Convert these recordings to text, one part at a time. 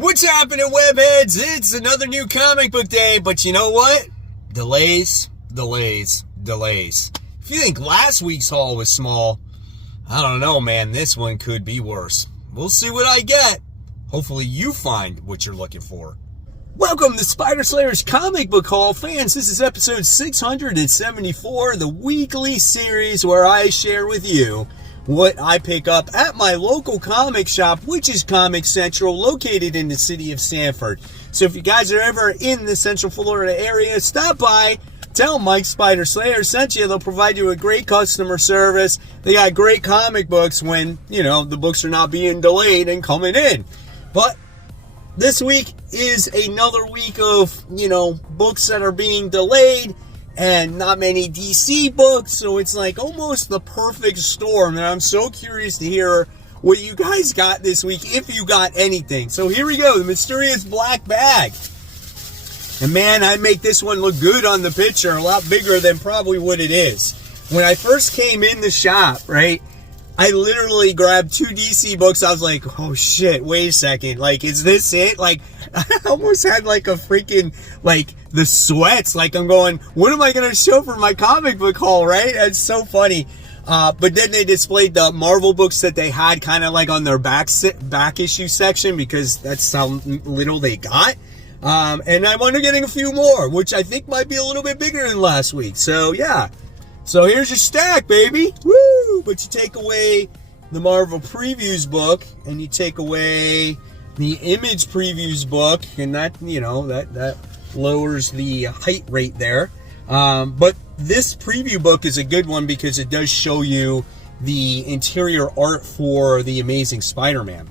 What's happening, webheads? It's another new comic book day, but you know what? Delays. If you think last week's haul was small, I don't know, man. This one could be worse. We'll see what I get. Hopefully you find what you're looking for. Welcome to Spider Slayer's Comic Book Haul, fans. This is episode 674, the weekly series where I share with you what I pick up at my local comic shop, which is Comic Central, located in the city of Sanford. So if you guys are ever in the Central Florida area, stop by, tell Mike Spider Slayer sent you. They'll provide you a great customer service. They got great comic books when, the books are not being delayed and coming in. But this week is another week of, books that are being delayed and not many DC books, so it's like almost the perfect storm. And I'm so curious to hear what you guys got this week, if you got anything. So here we go, the Mysterious Black Bag. And man, I make this one look good on the picture, a lot bigger than probably what it is. When I first came in the shop, right, I literally grabbed 2 DC books. I was like, oh shit, wait a second. Like, is this it? Like, I almost had like a freaking, the sweats. Like, I'm going, what am I going to show for my comic book haul, right? It's so funny. But then they displayed the Marvel books that they had kind of like on their back issue section, because that's how little they got. And I wound up getting a few more, which I think might be a little bit bigger than last week. So yeah. So here's your stack, baby. Woo! But you take away the Marvel Previews book, and you take away the Image Previews book, and that, that lowers the height rate there. But this preview book is a good one because it does show you the interior art for The Amazing Spider-Man.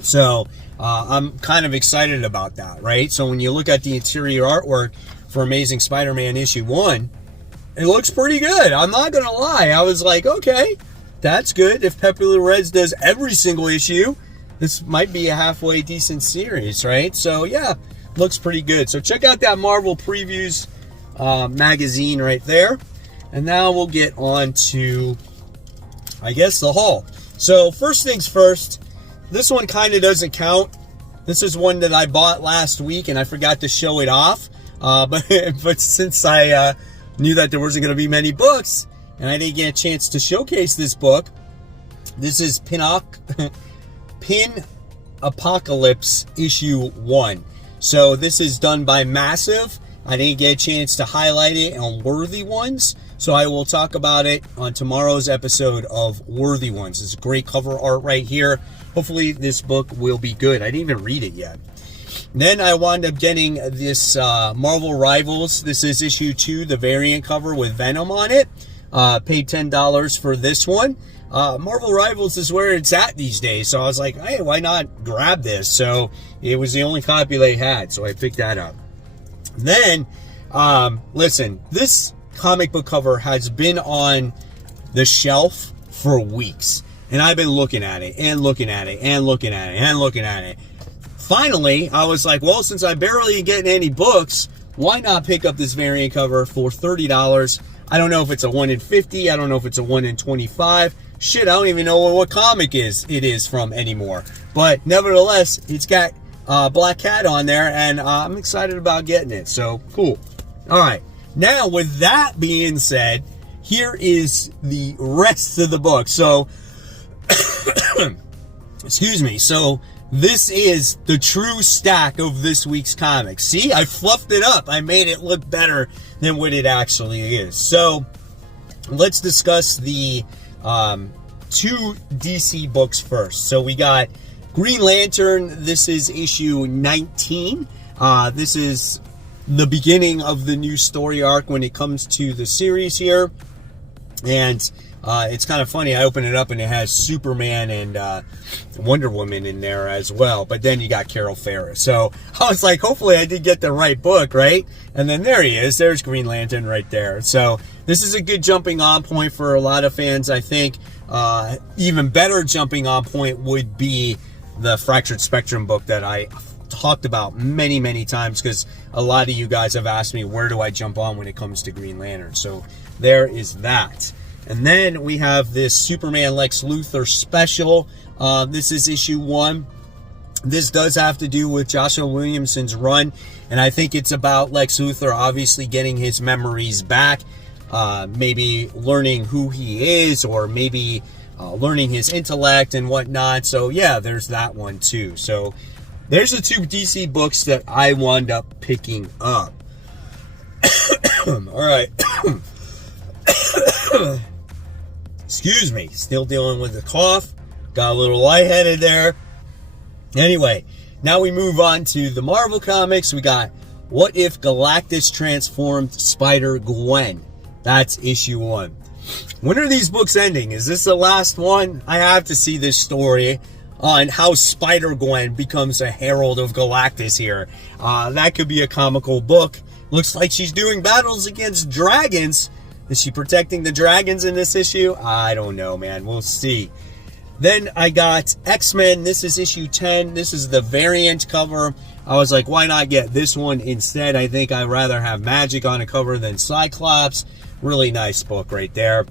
So I'm kind of excited about that, right? So when you look at the interior artwork for Amazing Spider-Man issue 1, it looks pretty good. I'm not going to lie. I was like, okay, that's good. If Pepe Le Reds does every single issue, this might be a halfway decent series, right? So yeah, looks pretty good. So check out that Marvel Previews magazine right there. And now we'll get on to, I guess, the haul. So first things first, this one kind of doesn't count. This is one that I bought last week and I forgot to show it off. But since I knew that there wasn't going to be many books, and I didn't get a chance to showcase this book. This is Pin Apocalypse issue 1. So this is done by Massive. I didn't get a chance to highlight it on Worthy Ones, so I will talk about it on tomorrow's episode of Worthy Ones. It's great cover art right here. Hopefully this book will be good. I didn't even read it yet. Then I wound up getting this Marvel Rivals. This is issue 2, the variant cover with Venom on it. Paid $10 for this one. Marvel Rivals is where it's at these days. So I was like, hey, why not grab this? So it was the only copy they had. So I picked that up. Then, listen, this comic book cover has been on the shelf for weeks. And I've been looking at it and looking at it and looking at it and looking at it. Finally, I was like, well, since I barely get any books, why not pick up this variant cover for $30? I don't know if it's a 1 in 50. I don't know if it's a 1 in 25. Shit, I don't even know what comic it is from anymore. But nevertheless, it's got Black Cat on there, and I'm excited about getting it. So, cool. All right. Now, with that being said, here is the rest of the book. So, excuse me. So, this is the true stack of this week's comics. See, I fluffed it up. I made it look better than what it actually is. So let's discuss the 2 DC books first. So we got Green Lantern. This is issue 19. This is the beginning of the new story arc when it comes to the series here. And it's kind of funny. I open it up and it has Superman and Wonder Woman in there as well. But then you got Carol Ferris. So I was like, hopefully I did get the right book, right? And then there he is. There's Green Lantern right there. So this is a good jumping on point for a lot of fans, I think. Even better jumping on point would be the Fractured Spectrum book that I talked about many, many times, because a lot of you guys have asked me, where do I jump on when it comes to Green Lantern? So there is that. And then we have this Superman Lex Luthor special. This is issue 1. This does have to do with Joshua Williamson's run, and I think it's about Lex Luthor obviously getting his memories back, maybe learning who he is, or maybe learning his intellect and whatnot. So yeah, there's that one too. So there's the 2 DC books that I wound up picking up. All right. Excuse me, still dealing with the cough. Got a little lightheaded there. Anyway, now we move on to the Marvel Comics. We got What If Galactus Transformed Spider-Gwen? That's issue 1. When are these books ending? Is this the last one? I have to see this story on how Spider-Gwen becomes a herald of Galactus here. That could be a comical book. Looks like she's doing battles against dragons. Is she protecting the dragons in this issue? I don't know, man. We'll see. Then I got X-Men. This is issue 10. This is the variant cover. I was like, why not get this one instead? I think I'd rather have Magic on a cover than Cyclops. Really nice book right there.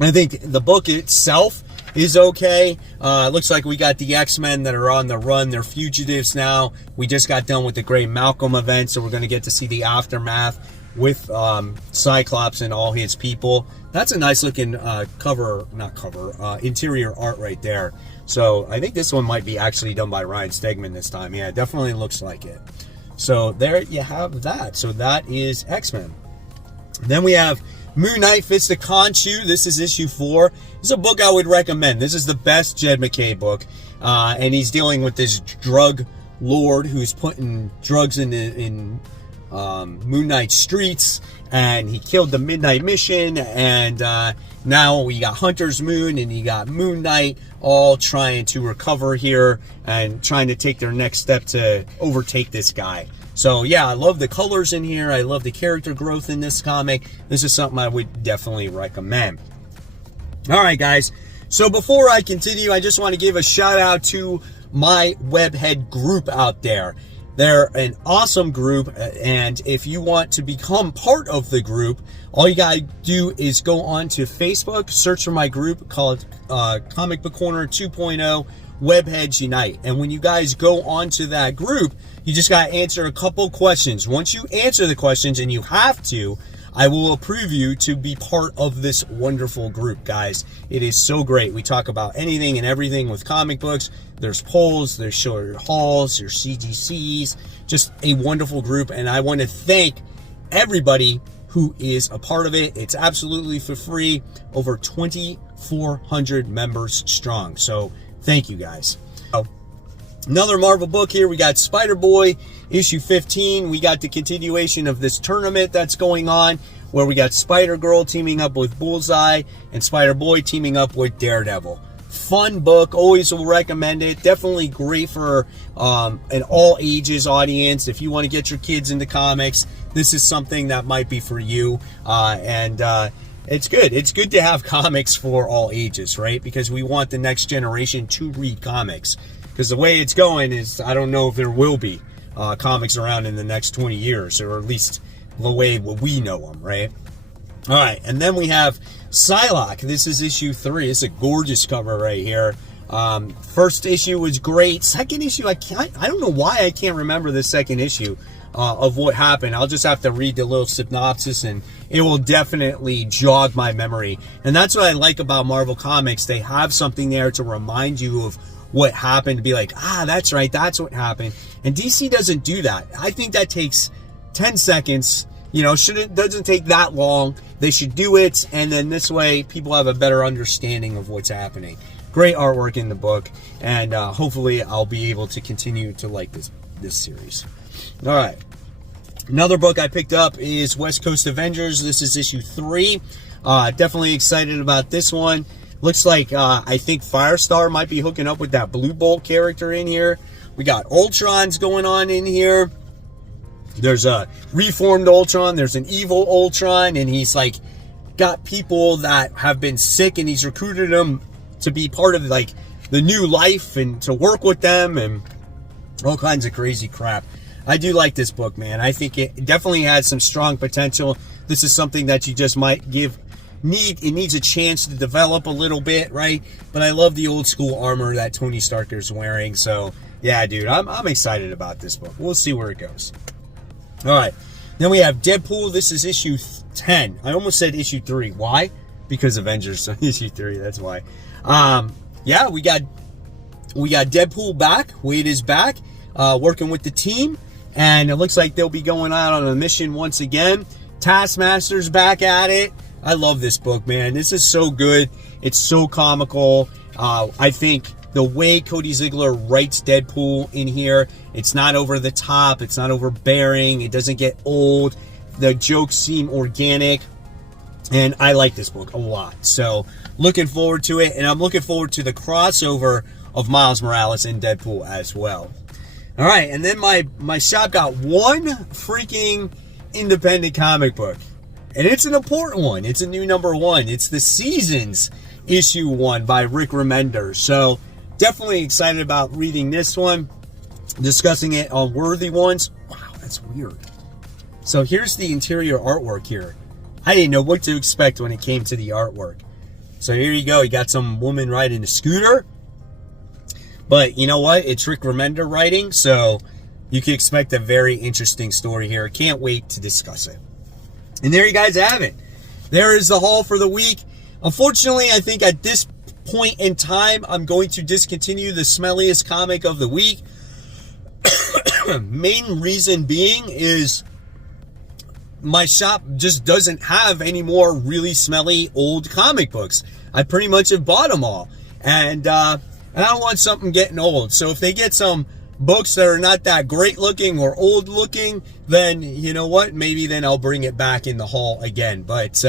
I think the book itself is okay. Looks like we got the X-Men that are on the run. They're fugitives now. We just got done with the Great Malcolm event, so we're going to get to see the aftermath with Cyclops and all his people. That's a nice looking interior art right there. So I think this one might be actually done by Ryan Stegman this time. Yeah, it definitely looks like it. So there you have that. So that is X-Men. Then we have Moon Knight Fist of Khonshu. This is issue 4. This is a book I would recommend. This is the best Jed MacKay book. And he's dealing with this drug lord who's putting drugs in Moon Knight's streets, and he killed the Midnight Mission, and now we got Hunter's Moon and you got Moon Knight all trying to recover here and trying to take their next step to overtake this guy. So yeah, I love the colors in here. I love the character growth in this comic. This is something I would definitely recommend. All right, guys. So before I continue, I just want to give a shout out to my Webhead group out there. They're an awesome group, and if you want to become part of the group, all you gotta do is go on to Facebook, search for my group called Comic Book Corner 2.0 Webheads Unite. And when you guys go onto that group, you just gotta answer a couple questions. Once you answer the questions, and you have to, I will approve you to be part of this wonderful group, guys. It is so great. We talk about anything and everything with comic books. There's polls, there's short hauls, there's CGCs, just a wonderful group. And I want to thank everybody who is a part of it. It's absolutely for free, over 2,400 members strong. So thank you, guys. Another Marvel book here. We got Spider-Boy issue 15. We got the continuation of this tournament that's going on, where we got Spider-Girl teaming up with Bullseye and Spider-Boy teaming up with Daredevil. Fun book. Always will recommend it. Definitely great for an all ages audience. If you want to get your kids into comics, this is something that might be for you. It's good. It's good to have comics for all ages, right? Because we want the next generation to read comics. Because the way it's going is, I don't know if there will be comics around in the next 20 years, or at least the way we know them, right? All right, and then we have Psylocke. This is issue 3. It's a gorgeous cover right here. First issue was great. Second issue, I don't know why I can't remember the second issue of what happened. I'll just have to read the little synopsis, and it will definitely jog my memory. And that's what I like about Marvel Comics. They have something there to remind you of what happened, to be like, that's right, that's what happened. And DC doesn't do that. I think that takes 10 seconds. You know, doesn't take that long. They should do it, and then this way people have a better understanding of what's happening. Great artwork in the book, and hopefully I'll be able to continue to like this series. All right. Another book I picked up is West Coast Avengers. This is issue 3. Definitely excited about this one. Looks like I think Firestar might be hooking up with that Blue Bolt character in here. We got Ultrons going on in here. There's a reformed Ultron. There's an evil Ultron, and he's like got people that have been sick, and he's recruited them to be part of like the new life and to work with them and all kinds of crazy crap. I do like this book, man. I think it definitely has some strong potential. This is something that you just might it needs a chance to develop a little bit, right? But I love the old school armor that Tony Stark is wearing, so Yeah, dude, I'm excited about this book. We'll see where it goes. All right. Then we have Deadpool. This is issue 10. I almost said issue 3. Why? Because Avengers issue 3. That's why. Yeah, we got Deadpool back. Wade is back, working with the team, and it looks like they'll be going out on a mission once again. Taskmaster's back at it. I love this book, man. This is so good. It's so comical. I think the way Cody Ziegler writes Deadpool in here, it's not over the top. It's not overbearing. It doesn't get old. The jokes seem organic. And I like this book a lot. So looking forward to it. And I'm looking forward to the crossover of Miles Morales and Deadpool as well. All right. And then my shop got one freaking independent comic book. And it's an important one. It's a new number 1. It's The Seasons issue 1 by Rick Remender. So definitely excited about reading this one, discussing it on Worthy Ones. Wow, that's weird. So here's the interior artwork here. I didn't know what to expect when it came to the artwork. So here you go. You got some woman riding a scooter. But you know what? It's Rick Remender writing, so you can expect a very interesting story here. Can't wait to discuss it. And there you guys have it. There is the haul for the week. Unfortunately, I think at this point in time, I'm going to discontinue the smelliest comic of the week. Main reason being is my shop just doesn't have any more really smelly old comic books. I pretty much have bought them all. And I don't want something getting old. So if they get some books that are not that great looking or old looking, then you know what? Maybe then I'll bring it back in the haul again. But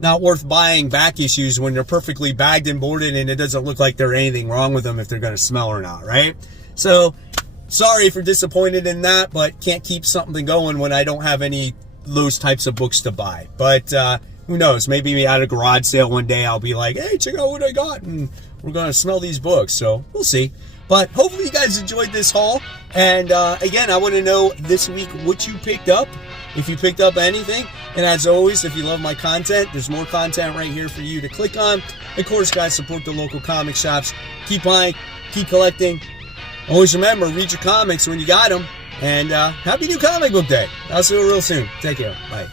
not worth buying back issues when they're perfectly bagged and boarded and it doesn't look like there's anything wrong with them if they're going to smell or not, right? So sorry if you're disappointed in that, but can't keep something going when I don't have any those types of books to buy. But who knows? Maybe at a garage sale one day I'll be like, hey, check out what I got, and we're going to smell these books. So we'll see. But hopefully you guys enjoyed this haul. And again, I want to know this week what you picked up, if you picked up anything. And as always, if you love my content, there's more content right here for you to click on. Of course, guys, support the local comic shops. Keep buying, keep collecting. Always remember, read your comics when you got them. And happy new comic book day. I'll see you real soon. Take care. Bye.